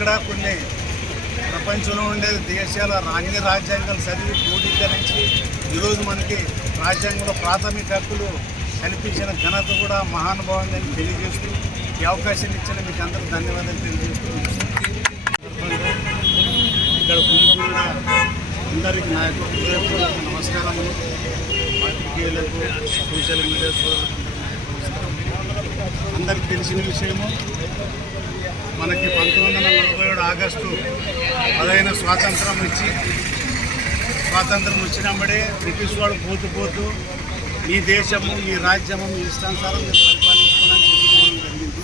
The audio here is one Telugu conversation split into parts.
ఇక్కడ కొన్ని ప్రపంచంలో ఉండే దేశాల అన్ని రాజ్యాంగాలు చదివి క్రోడీకరించి ఈరోజు మనకి రాజ్యాంగంలో ప్రాథమిక హక్కులు కల్పించిన ఘనత కూడా మహానుభావుని అని తెలియజేస్తూ ఈ అవకాశం ఇచ్చిన మీకు అందరూ ధన్యవాదాలు తెలియజేస్తూ ఇక్కడ గుంటూరు అందరికీ నా యొక్క హృదయపూర్వక నమస్కారములు. పాత్రికేయులకు సోషల్ మీడియా అందరికీ తెలిసిన విషయము, మనకి 1947 ఆగస్టు 15 స్వాతంత్రం వచ్చినప్పుడే బ్రిటిష్ వాళ్ళు పోతూ మీ దేశము మీ రాజ్యము మీ ఇష్టానుసారం మీరు పరిపాలించుకోవాలని చెప్పుకోవడం జరిగింది.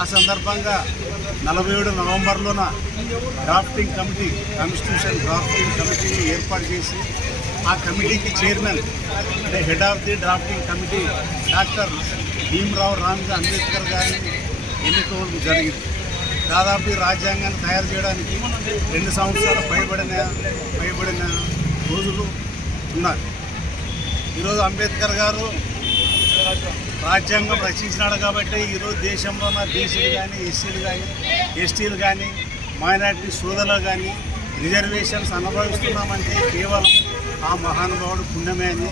ఆ సందర్భంగా 47 నవంబర్లోన డ్రాఫ్టింగ్ కమిటీ, కాన్స్టిట్యూషన్ డ్రాఫ్టింగ్ కమిటీని ఏర్పాటు చేసి ఆ కమిటీకి చైర్మన్ అంటే head of the drafting committee doctor Bhimrao Ramji Ambedkar గారిని ఎన్నుకోవడం జరిగింది. దాదాపు ఈ రాజ్యాంగాన్ని తయారు చేయడానికి 2 సంవత్సరాలు పైబడిన రోజులు ఉన్నారు. ఈరోజు అంబేద్కర్ గారు రాజ్యాంగం రచించినాడు కాబట్టి ఈరోజు దేశంలో ఉన్న బీసీలు కానీ ఎస్సీలు కానీ ఎస్టీలు కానీ మైనారిటీ సోదరులు కానీ రిజర్వేషన్స్ అనుభవిస్తున్నామంటే కేవలం ఆ మహానుభావుడు పుణ్యమే అని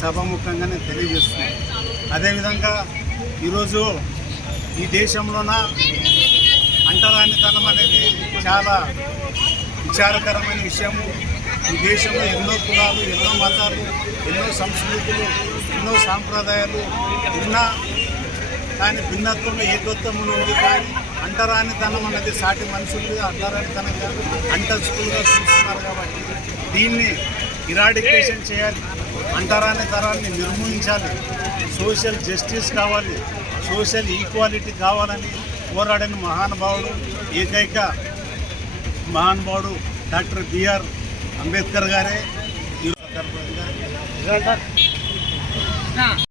సభాముఖంగా నేను తెలియజేస్తున్నాను. అదేవిధంగా ఈరోజు ఈ దేశంలోన అంటరానితనం అనేది చాలా విచారకరమైన విషయము. ఈ దేశంలో ఎన్నో కులాలు, ఎన్నో మతాలు, ఎన్నో సంస్కృతులు, ఎన్నో సాంప్రదాయాలు ఉన్నా కానీ భిన్నత్వంలో ఏకత్వం ఉంది. కానీ అంటరానితనం అనేది సాటి మనుషులు అంటరానితనంగా అంటచ్చులుగా చూస్తున్నారు. కాబట్టి దీన్ని ఇరాడికేషన్ చేయాలి, అంటరానితనాన్ని నిర్మూలించాలి, సోషల్ జస్టిస్ కావాలి, సోషల్ ఈక్వాలిటీ కావాలని పోరాడిన ఏకైక మహానుభావుడు డాక్టర్ బిఆర్ అంబేద్కర్ గారే.